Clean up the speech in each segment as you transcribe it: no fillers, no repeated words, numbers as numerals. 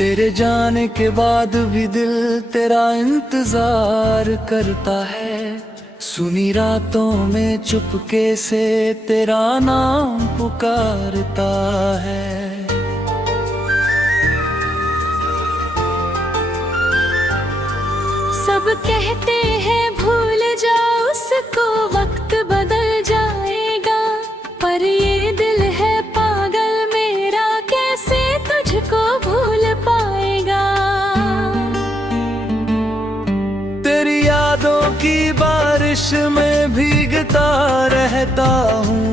तेरे जाने के बाद भी दिल तेरा इंतजार करता है। सुनी रातों में चुपके से तेरा नाम पुकारता है। सब कहते हैं भूल जाओ उसको, वक्त बदल जाएगा, पर ये दिल है पागल मेरा, कैसे तुझको भूल पाएगा। तेरी यादों की बारिश में भीगता रहता हूँ,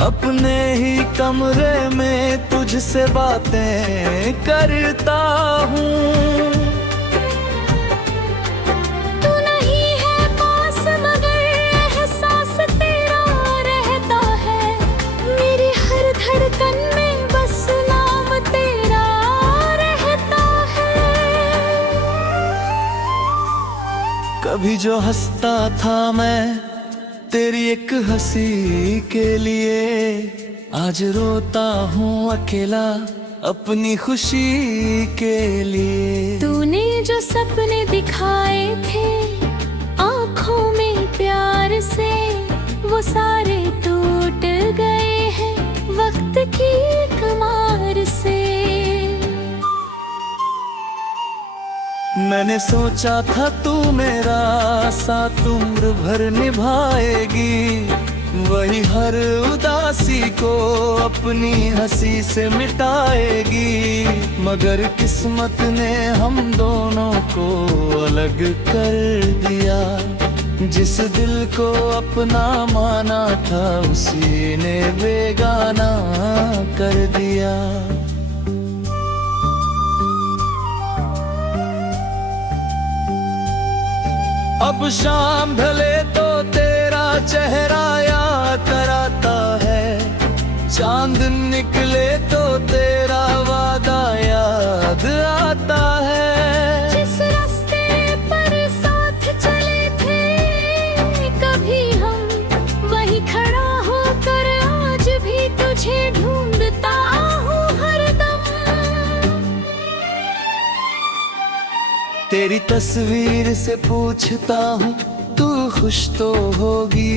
अपने ही कमरे में तुझसे बातें करता हूँ। कभी जो हंसता था मैं तेरी एक हंसी के लिए, आज रोता हूँ अकेला अपनी खुशी के लिए। तूने जो सपने दिखाए थे आँखों में प्यार से, वो सारे टूट गए हैं वक्त की कमार से। मैंने सोचा था तू मेरा साथ उम्र भर निभाएगी, वही हर उदासी को अपनी हंसी से मिटाएगी। मगर किस्मत ने हम दोनों को अलग कर दिया, जिस दिल को अपना माना था उसी ने बेगाना कर दिया। अब शाम ढले तो तेरा चेहरा याद कराता है, चांद निकले तो तेरा वादा याद आता है। जिस रास्ते पर साथ चले थे कभी हम, वहीं खड़ा होकर आज भी तुझे ढूंढता हूँ हरदम। तेरी तस्वीर से पूछता हूँ तू खुश तो होगी,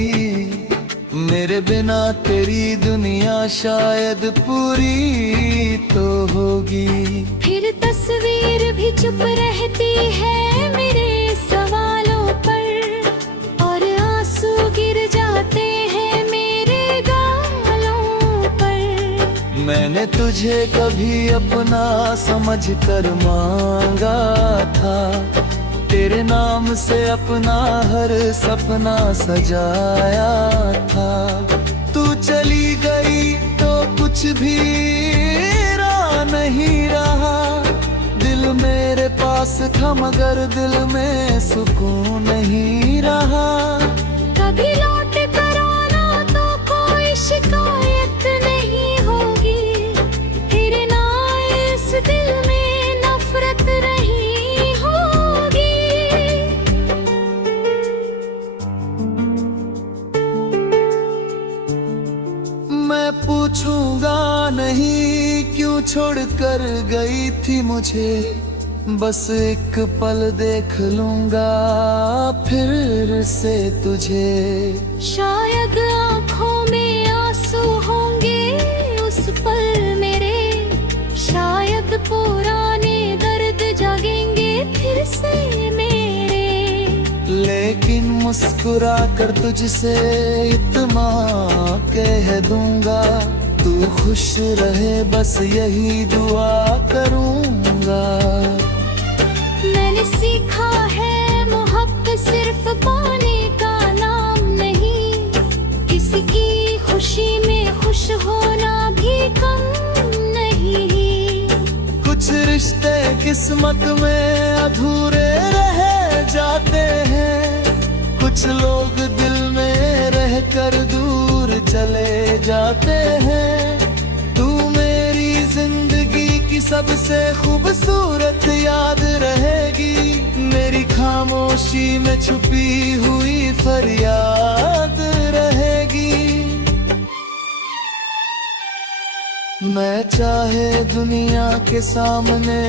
मेरे बिना तेरी दुनिया शायद पूरी तो होगी। फिर तस्वीर भी चुप रहती है मेरे सवालों पर, और आंसू गिर जाते हैं मेरे गालों पर। मैंने तुझे कभी अपना समझ कर मांगा था, तेरे नाम से अपना हर सपना सजाया था। तू चली गई तो कुछ भी रहा नहीं रहा, दिल मेरे पास था मगर दिल में सुकून नहीं रहा। कभी लौट कर आना तो कोई शिकायत नहीं होगी, फिर ना इस दिल में नफरत नहीं होगी। मैं पूछूंगा नहीं क्यों छोड़कर गई थी मुझे, बस एक पल देख लूंगा फिर से तुझे। शायद आँखों में आंसू होंगे उस पल मेरे, शायद पुराने दर्द जागेंगे फिर से मेरे। लेकिन मुस्कुरा कर तुझसे इतना कह दूंगा, तू खुश रहे बस यही दुआ करूंगा। मैंने सीखा है मोहब्बत सिर्फ पाने का नाम नहीं, किसी की खुशी में खुश होना भी कम नहीं। कुछ रिश्ते किस्मत में अधूरे रह जाते हैं, कुछ लोग दिल में रहकर दूर चले जाते हैं। तू मेरी जिंदगी की सबसे खूबसूरत याद रहेगी, मेरी खामोशी में छुपी हुई फरियाद रहेगी। मैं चाहे दुनिया के सामने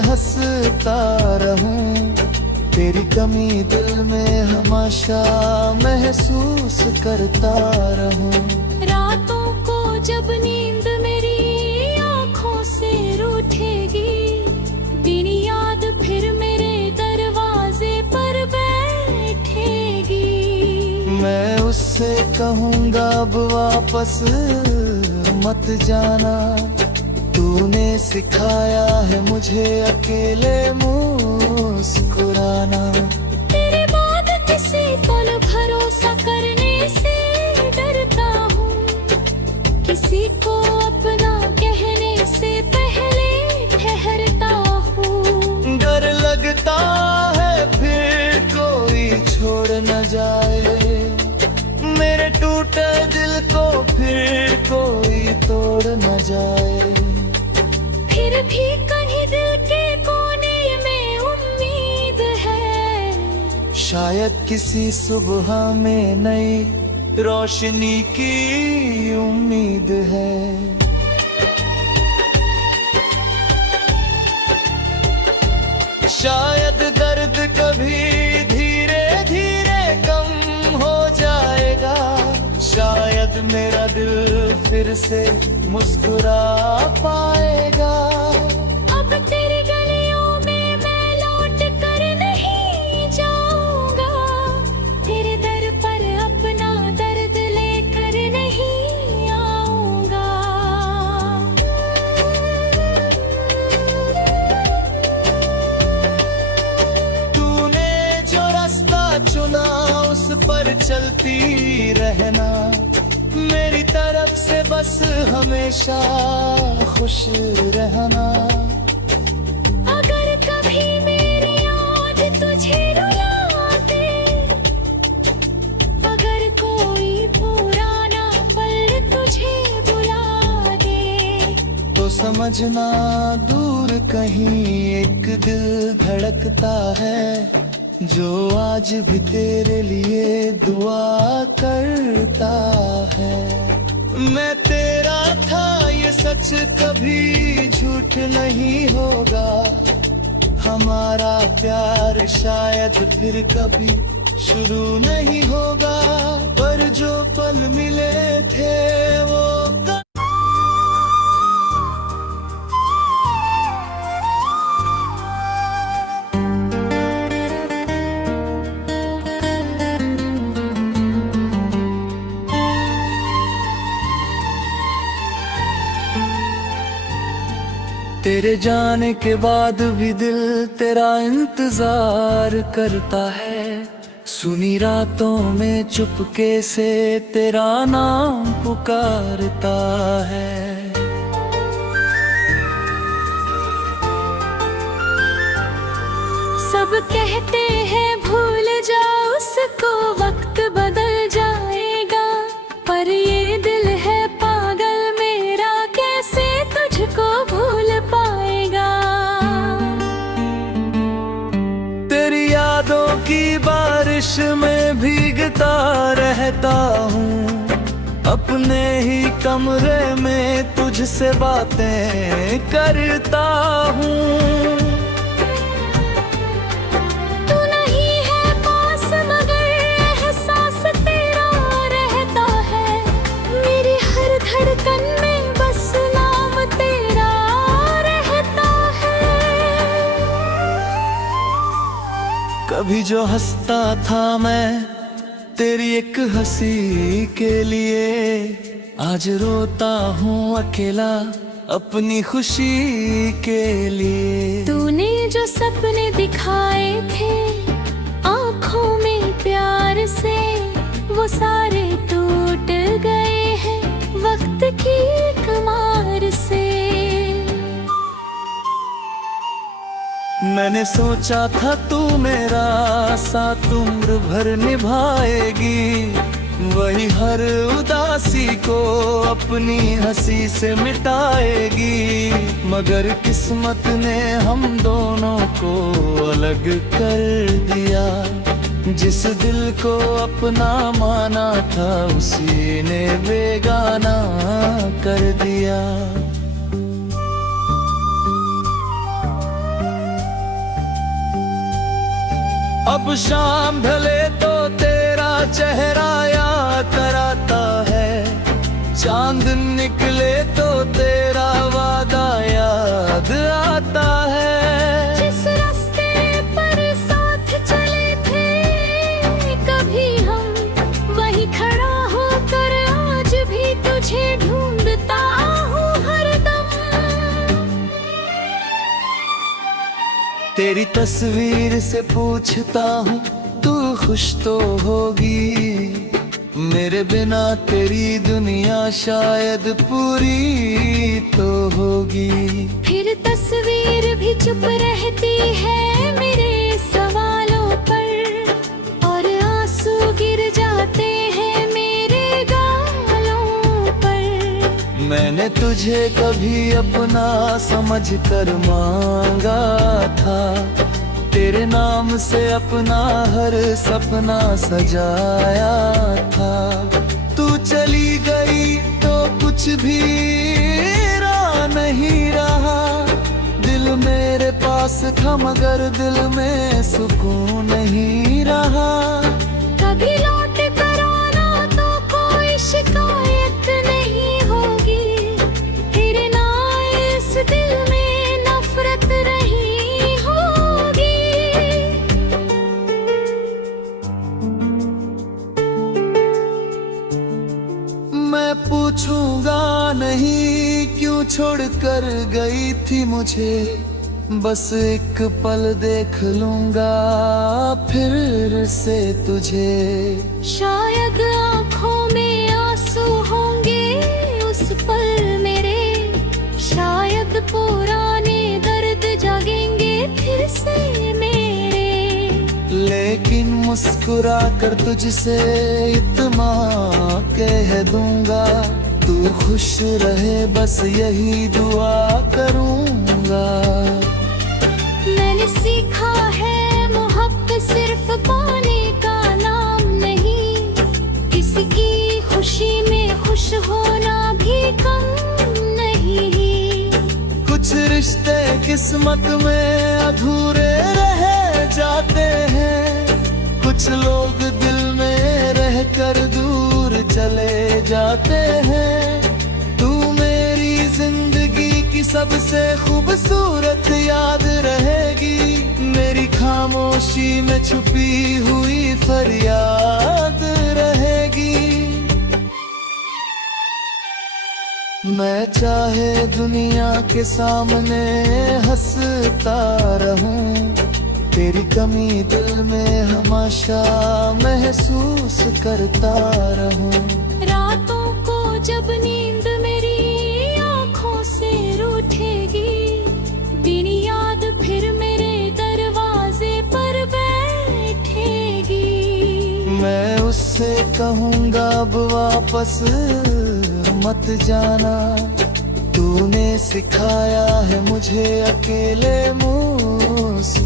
हंसता रहूं, तेरी कमी दिल में हमेशा महसूस करता रहूं। रातों को जब नींद मेरी आँखों से रूठेगी, दिन याद फिर मेरे दरवाजे पर बैठेगी। मैं उससे कहूँगा अब वापस मत जाना, तूने सिखाया है मुझे अकेले मुस्कुराना। तेरे बाद किसी पर भरोसा करने से डरता हूँ, किसी को अपना कहने से पहले ठहरता हूँ। डर लगता है फिर कोई छोड़ न जाए, मेरे टूटे दिल को फिर कोई तोड़ न जाए। फिर भी कहीं दिल के कोने में उम्मीद है, शायद किसी सुबह में नई रोशनी की उम्मीद है। शायद दर्द कभी धीरे धीरे कम हो जाएगा, शायद मेरा दिल फिर से मुस्कुरा पाएगा। अब तेरी गलियों में मैं लौट कर नहीं जाऊंगा, तेरे दर पर अपना दर्द लेकर नहीं आऊंगा। तूने जो रास्ता चुना उस पर चलती रहना, मेरी तरफ से बस हमेशा खुश रहना। अगर कभी मेरी याद तुझे रुला दे, अगर कोई पुराना पल तुझे बुला दे, तो समझना दूर कहीं एक दिल धड़कता है, जो आज भी तेरे लिए दुआ करता है। मैं तेरा था ये सच कभी झूठ नहीं होगा, हमारा प्यार शायद फिर कभी शुरू नहीं होगा, पर जो पल मिले थे वो तेरे जाने के बाद भी दिल तेरा इंतजार करता है, सुनी रातों में चुपके से तेरा नाम पुकारता है। सब कहते हैं भूल जाओ उसको, वक्त बदल जाएगा, पर ये दिल है पागल मेरा, कैसे तुझको भूल पाएगा। तेरी यादों की बारिश में भीगता रहता हूँ, अपने ही कमरे में तुझसे बातें करता हूँ। कभी जो हंसता था मैं तेरी एक हंसी के लिए, आज रोता हूँ अकेला अपनी खुशी के लिए। तूने जो सपने दिखाए थे आँखों में प्यार से, वो सारे टूट गए हैं वक्त की कमार से। मैंने सोचा था तू मेरा साथ उम्र भर निभाएगी, वही हर उदासी को अपनी हंसी से मिटाएगी, मगर किस्मत ने हम दोनों को अलग कर दिया। जिस दिल को अपना माना था उसी ने बेगाना कर दिया। जब शाम ढले तो तेरा चेहरा याद कराता है, चांद निकले तो तेरा वादा याद आता है। जिस रास्ते पर साथ चले थे कभी हम, वही खड़ा होकर आज भी तुझे ढूंढता हूँ हरदम। तेरी तस्वीर से पूछता हूँ तू खुश तो होगी, मेरे बिना तेरी दुनिया शायद पूरी तो होगी। फिर तस्वीर भी चुप रहती है मेरे सवालों पर, और आंसू गिर जाते हैं मेरे गालों पर। मैंने तुझे कभी अपना समझ कर मांगा था, तेरे नाम से अपना हर सपना सजाया था। तू चली गई तो कुछ भी रहा नहीं रहा, दिल मेरे पास था मगर दिल में सुकून नहीं रहा। कभी लौट कर आना तो कोई शिकायत नहीं होगी, फिर ना इस दिल में नफरत नहीं होगी। मैं पूछूंगा नहीं क्यों छोड़कर गई थी मुझे, बस एक पल देख लूंगा फिर से तुझे। शायद आँखों में आंसू होंगे उस पल मेरे, शायद पुराने दर्द जागेंगे फिर से मेरे। लेकिन मुस्कुरा कर तुझसे इतना कह दूंगा, तू खुश रहे बस यही दुआ करूंगा। मैंने सीखा है मोहब्बत सिर्फ पाने का नाम नहीं, किसी की खुशी में खुश होना भी कम नहीं। कुछ रिश्ते किस्मत में अधूरे रह जाते हैं, कुछ लोग दिल में रहकर दूर चले जाते हैं। तू मेरी जिंदगी की सबसे खूबसूरत याद रहेगी, मेरी खामोशी में छुपी हुई फरियाद रहेगी। मैं चाहे दुनिया के सामने हंसता रहूं, तेरी कमी दिल में हमेशा महसूस करता रहूं। रातों को जब नींद मेरी आँखों से रूठेगी, दिन याद फिर मेरे दरवाजे पर बैठेगी। मैं उससे कहूँगा अब वापस मत जाना, तूने सिखाया है मुझे अकेले मुस्कुराना।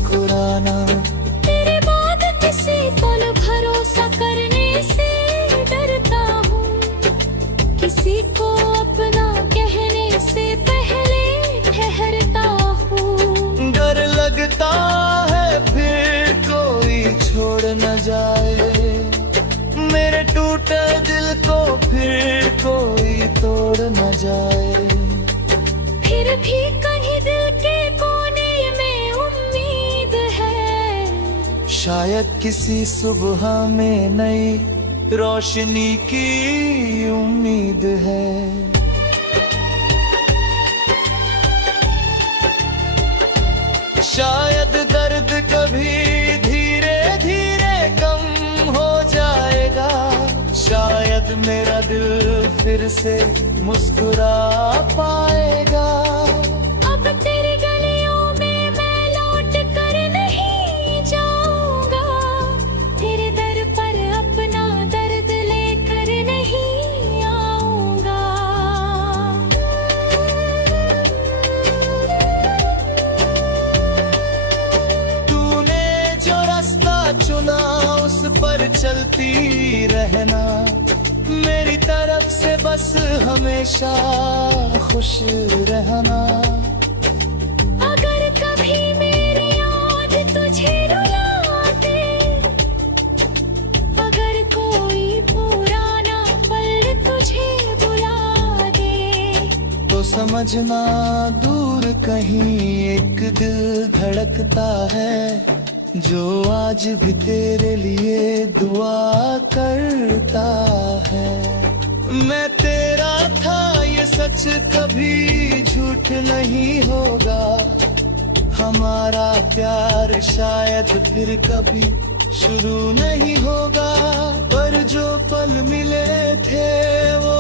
तेरे बाद किसी पल भरोसा करने से डरता हूँ, किसी को अपना कहने से पहले ठहरता हूँ। डर लगता है फिर कोई छोड़ न जाए, मेरे टूटे दिल को फिर कोई तोड़ न जाए। फिर भी कहीं दिल के कोने में उम्मीद है, शायद किसी सुबह में नई रोशनी की उम्मीद है। शायद दर्द कभी धीरे धीरे कम हो जाएगा, शायद मेरा दिल फिर से मुस्कुरा पाएगा। अब तेरी गलियों में मैं लौट कर नहीं जाऊंगा, तेरे दर पर अपना दर्द लेकर नहीं आऊंगा। तूने जो रास्ता चुना उस पर चलती रहना, मेरी तरफ से बस हमेशा खुश रहना। अगर कभी मेरी याद तुझे रुला दे समझना दूर कहीं एक दिल धड़कता है, जो आज भी तेरे लिए दुआ करता है। मैं तेरा था ये सच कभी झूठ नहीं होगा, हमारा प्यार शायद फिर कभी शुरू नहीं होगा, पर जो पल मिले थे वो